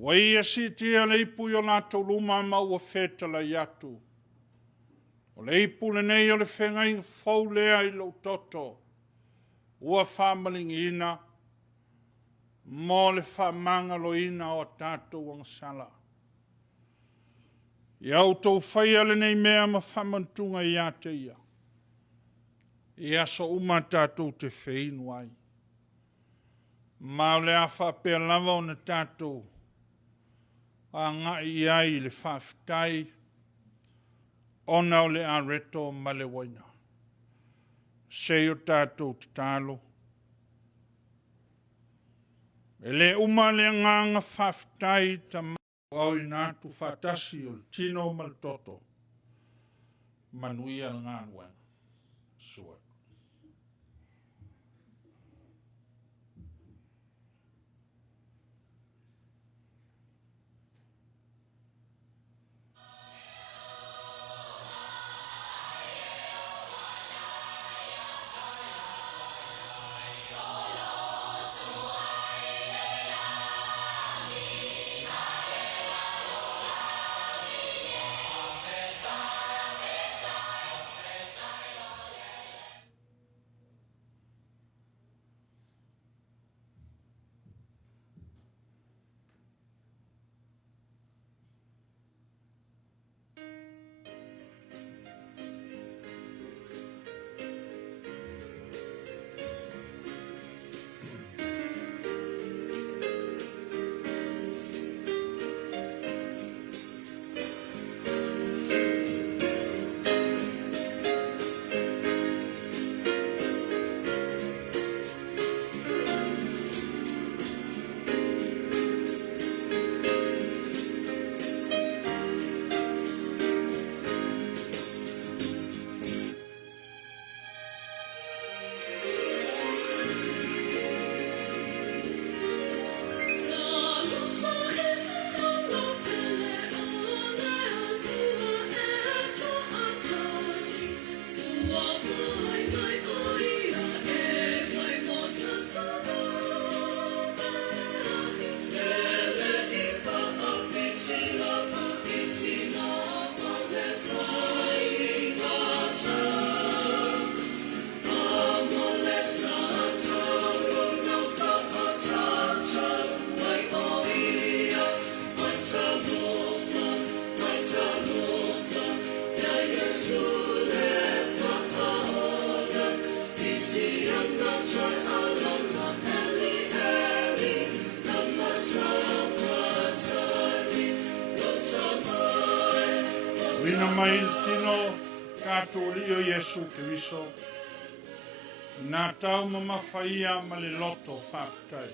Waia si tia le ipu yo lātou luma mau a whetala i atu. O le ipu le nei o le whengai fau lea i lo toto. Ua whamalingi ina. Mo le whamanga lo ina o tātou ang sala. I au tau whaia le nei mea ma whamantunga i ate ia. I aso uma tātou te wheinu ai. Mao le awha pia lava o na tātou. A ngai i ai le whawhitai. Ona o le areto ma le waina. Se o tātou te tālo. E le uma le nganga whawhitai ta au i nātu whatasi o le tino ma le toto. Manuia ngā nuenga. Sua. Wina mai tino kātori o Yesu Kiriso. Nā tau mama whaia ma le loto whāwhitai.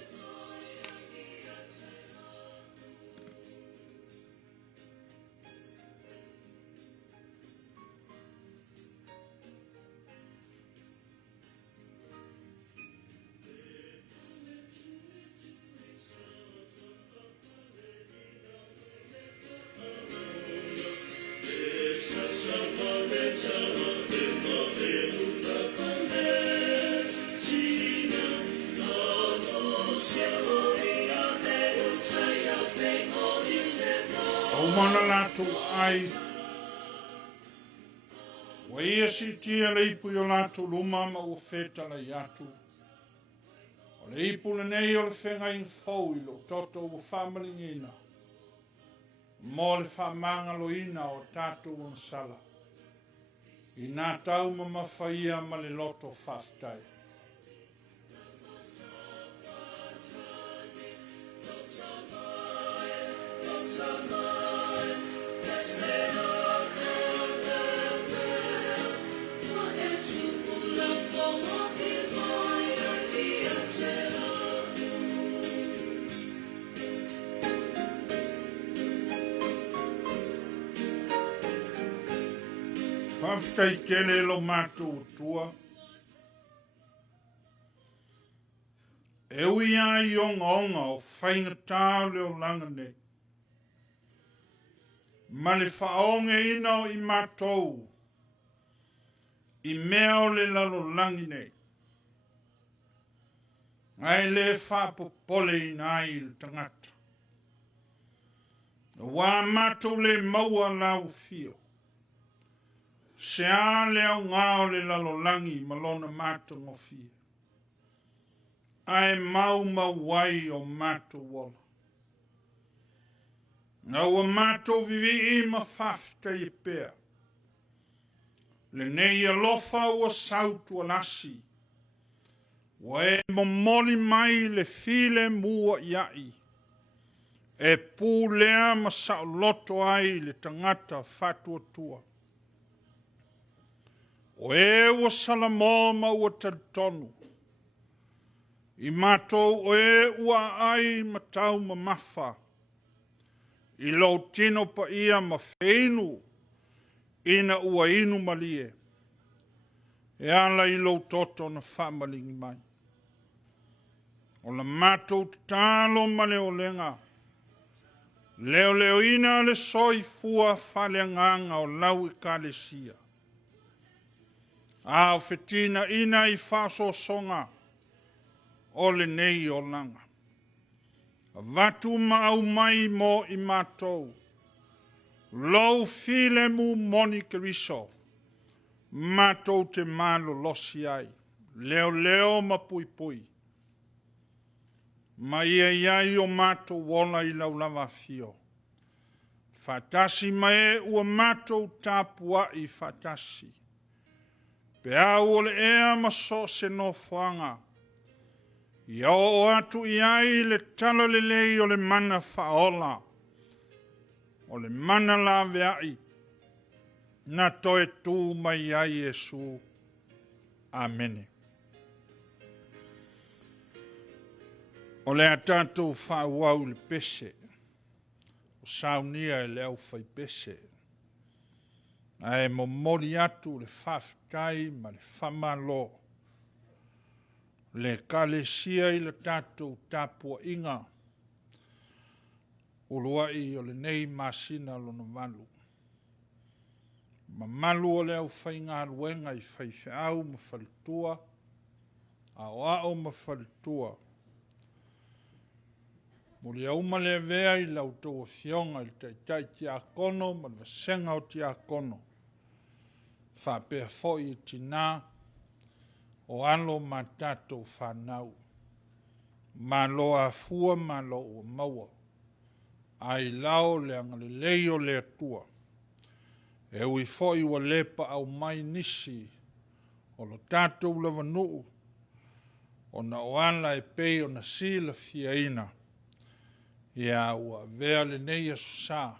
Mana lātou ai. Wa ia si tia le ipu yo lātou luma ma ua whetala i atu. O le ipu le nei o le whengai fau i lo toto ua whamalingina. Mo le whamanga lo ina o tātou ang sala. I nā tau mama whaia ma le loto whaftai. Whaftai kele lo mātou tua. E ui a i onga o whainga tāu leo langa nei. Ma le whaonge ina o i mātou. I mea o le lalo langi nei. Ai le whapopole ina ai le tangata. Wa matou le maua lau fio. Se a le au ngao le lalolangi malona matou ngofia. Ai mau mawai o matou wala. Nga ua matou vivi I mawhafta I pēr. Le nei alofa ua sautu alasi. Wa e momoli mai le file mua iai. E pū lea ma saoloto ai le tangata fatua tua. O e ua salamo ma ua talitonu. I mātou o e ua ai ma tau ma mafa. I lau tino pa ia ma feinu. Ina ua inu malie. E ala I lau toto na whamalingi mai. O la mātou talo ma leo lenga. Leo leo ina le soi fua fale nganga o lau I kalesia. A fetina ina I faso songa. O le nei o langa. Vatu ma au mai mo I mātou. Lou file mu moni keriso. Mātou te malo losi ai. Leo leo ma pui pui. Ma ia iai o mātou wola I lau lava fio. Fatasi mai ua mātou tāpua I fatasi. Pea ua le ea maso se no fuanga. Ia o atu iai le talo le lei o le mana faola. O le mana la veai. Na toe tu mai ai Yesu. Amene. O le atatou whauau le pese. O saunia e le au whai pese. A e momori atu le whaftai ma le whamalo. Le kalesia I le tatou tapua inga. Uluai o le nei masina lona malu. Ma malu o le au whai ngā ruenga I whai whiau ma whalitua. Ao ma whalitua. Mori au ma le vea I lau tau fionga I taitai ti a kono ma le vasenga o ti a kono. Whapea foi I tina o alo ma tatou whanau. Ma loa fua ma lo o maua. Ai lao le angale leo le atua. E ui foi wa lepa au mai nisi. O lo tatou lava nuu. O na oala e pei o na sila fia ina. Ia ua vea le nei asusa.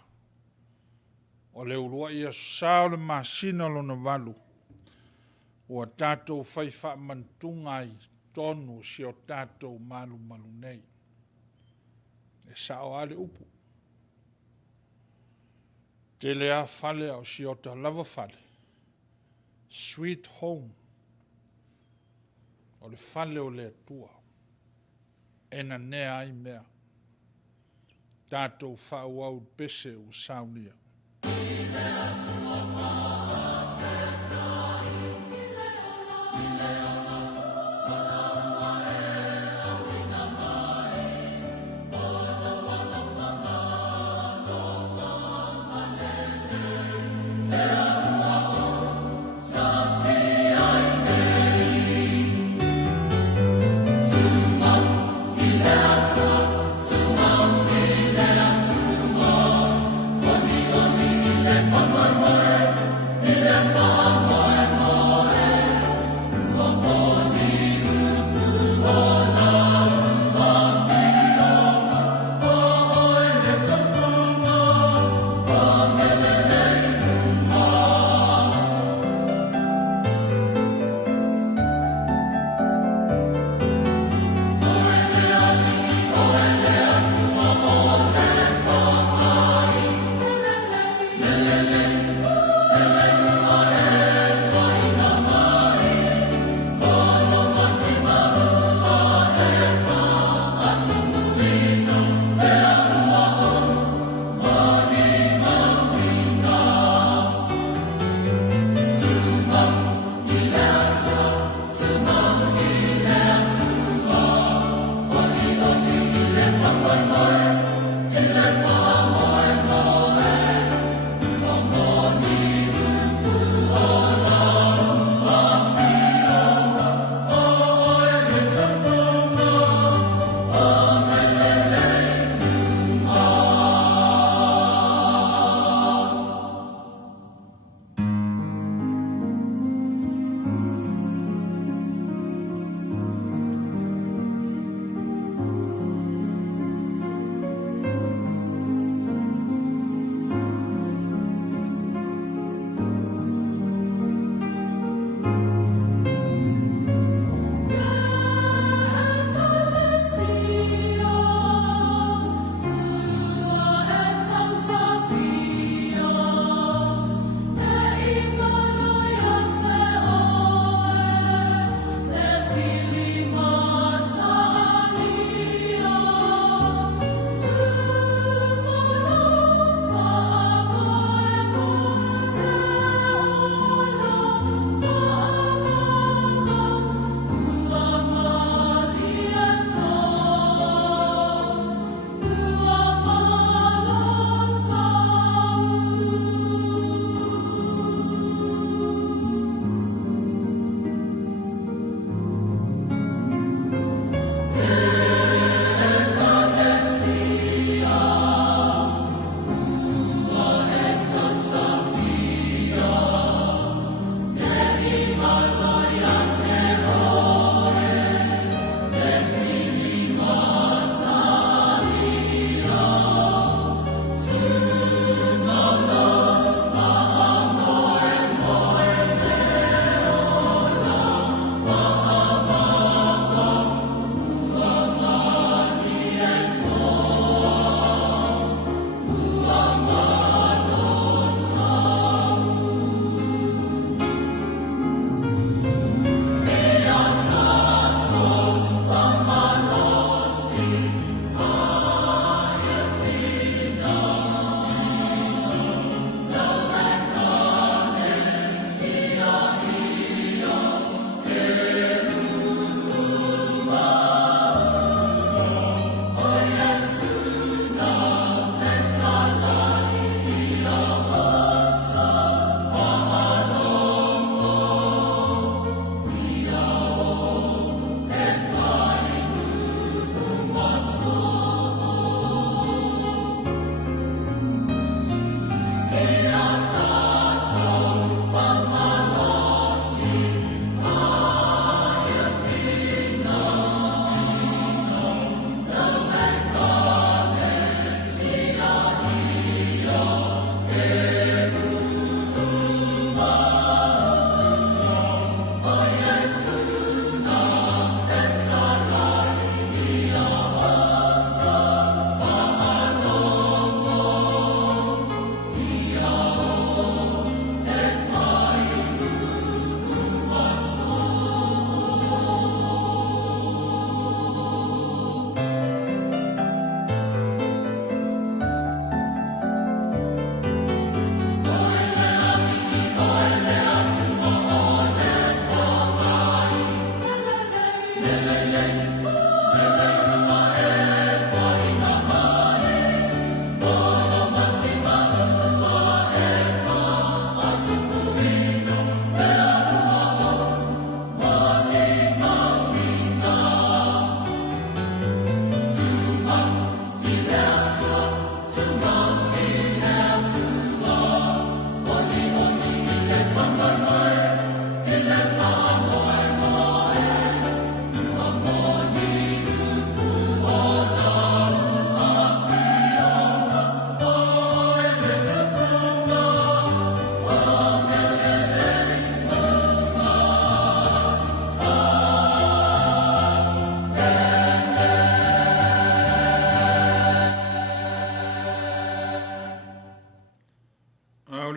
O le urua I asusa o le masina lo na valu. Ua tatou whaifa mantunga I tonu si o tatou malu malu nei. E sao ale upu. Te lea fale au si o ta lava fale. Sweet home. O le fale o le atua. Ena nea ai mea. Tatou whauau pese o saunia. Let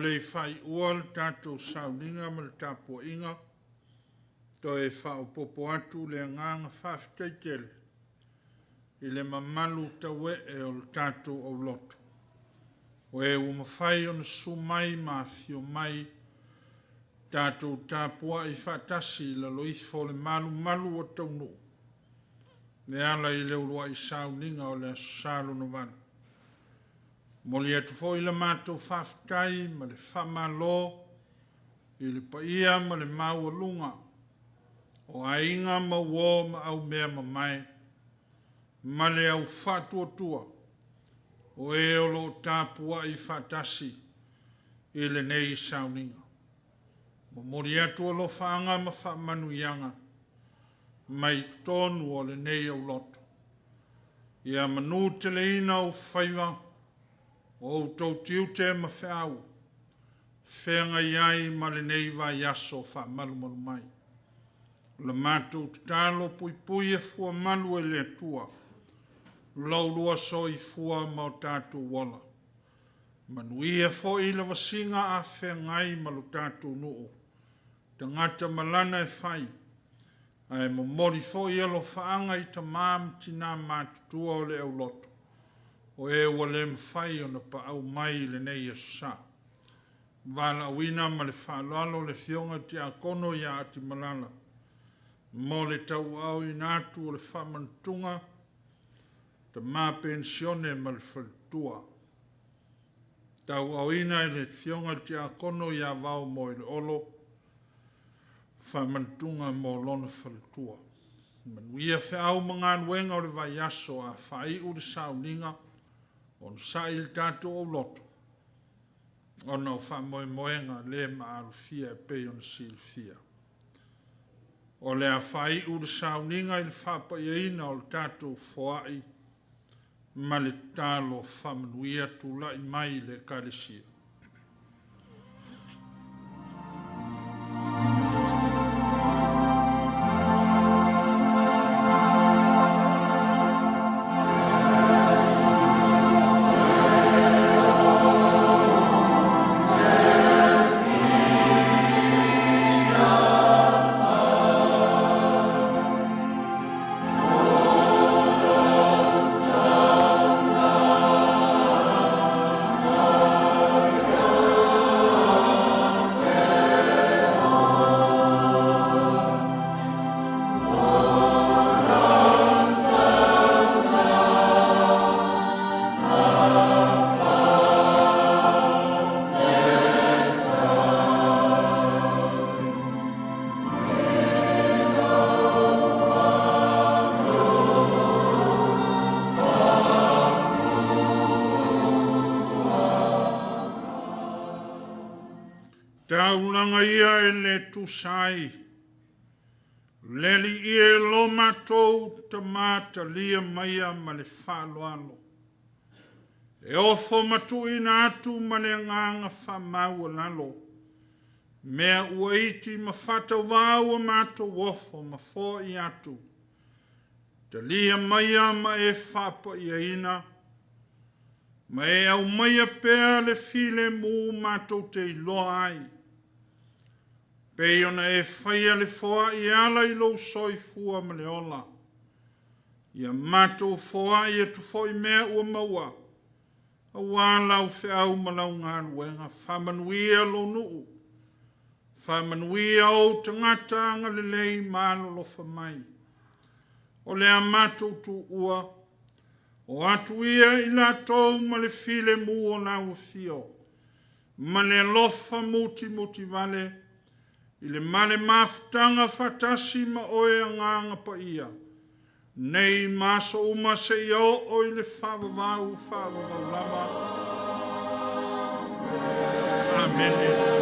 le fai ua le tātou sauninga ma le tāpua inga, to e whao popo atu le nganga whawhitaitele, i le mamalu taue e o le tātou au loto. O e umawhai o na sumai ma fio mai, tātou tāpua i whatasi la loifo le malu o taunu. Ne ala i leulua i sauninga o le asalo no vana. Moli atu fo i le mātou whawhitai ma le whamalo, i le paia ma le maua o ainga ma uo ma au mea ma mai, ma le au whatuatua, o e o lo tāpua i whatasi, i le nei sauninga. Mo mori atu o lo whaanga ma whamanuianga, mai tonu o le nei au loto. Ia manu te leina o whaiva, o tau tiu te ma whiau, whenga iai ma le nei vai aso whamalu mai. Le mātou te tālo pui e fua malu e le tua, laulua so i fua ma o tātou wala. Manuia fo i le wasinga a whengai ma lo tātou noo. Te ngata malana e whai, ai mo mori fo i alo whaanga i ta maam tina mātutua o le au loto. O e wale mwhai o na pa au mai le nei e sa. Vala wina ma le whalalo le fionga ti a kono ia ati malala. Mo le tau au i nātu o le whamantunga, ta mā pensione ma le whaltua. Tau au ina i le fionga ti a kono ia vau mo i le olo, whamantunga mo lona whaltua. Manuia whiau mga nuenga o le vai aso a whai u le sauninga, on sa il tātou o loto. Ona o whamoemoenga le ma alufia e pe on silfia. O le a whai u le sauninga i le whapa ina o le tātou whoai, ma le tālo whamanuia tula i mai le karesia. Taulanga ia e le tusai. Leli ia e lo matou ta mata lia maia ma le whaloalo. E ofo matu ina atu ma le nganga whamau lalo. Mea ua iti ma whatau wau matou ofo ma fo i atu. Ta lia maia ma e whapa ia ina. Ma e au maia pēa le file mu matou te iloa ai. Pei ona e whaia le foa i ala i lo soi fua ma le ola. Ia matou foa i atu foi mea ua maua. A wālau whiau ma lau ngā ruenga. Whamanuia lo nuu. Whamanuia o tangata anga le lei mālo lo whamai. O le a matou tu ua. O atu ia i la tau ma le file mu o la ufio. Ma le lofa muti vale. I le male mafutanga fatasi ma oe nganga pa ia. Nei maso uma se iau o i le whawawau lama. Amen.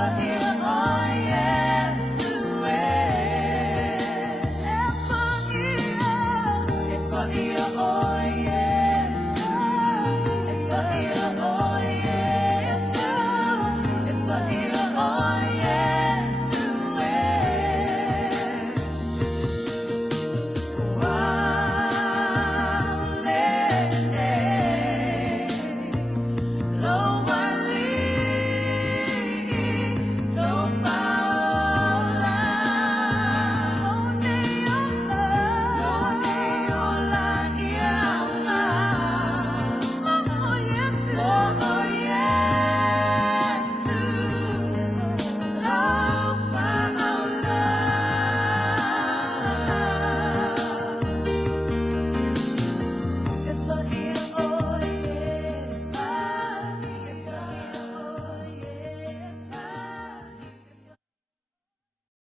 But